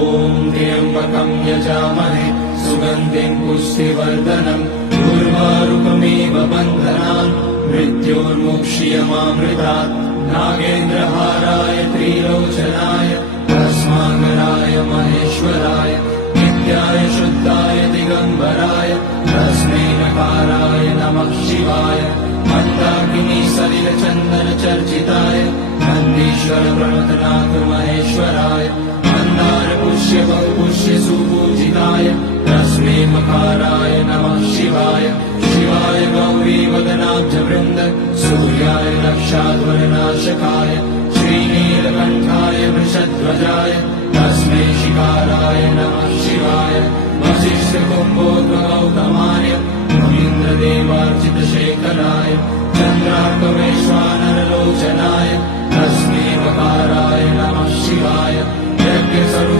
ॐ त्र्यम्बकं यजामहे सुगन्धिं पुष्टिवर्धनम् उर्वारुकमेव बन्धनान् मृत्योर्मुक्ष्यमामृतात् नागेन्द्रहाराय त्रिलोचनाय भस्माकराय महेश्वराय नित्याय शुद्धाय दिगम्बराय तस्मै नकाराय नमः शिवाय मन्दाकिनी सलिलचन्दनचर्चिताय नन्दीश्वर प्रणतनाथ महेश्वराय मन्दार पुष्य बहुपुष्य सुपूजिताय तस्मै मकाराय नमः शिवाय शिवाय गौरी वदनाब्ज वृन्द सूर्याय रक्षाध्वरनाशकाय श्रीनीलकण्ठाय वृषध्वजाय तस्मै शिकाराय नमः शिवाय वसिष्ठ कुम्भोद्भव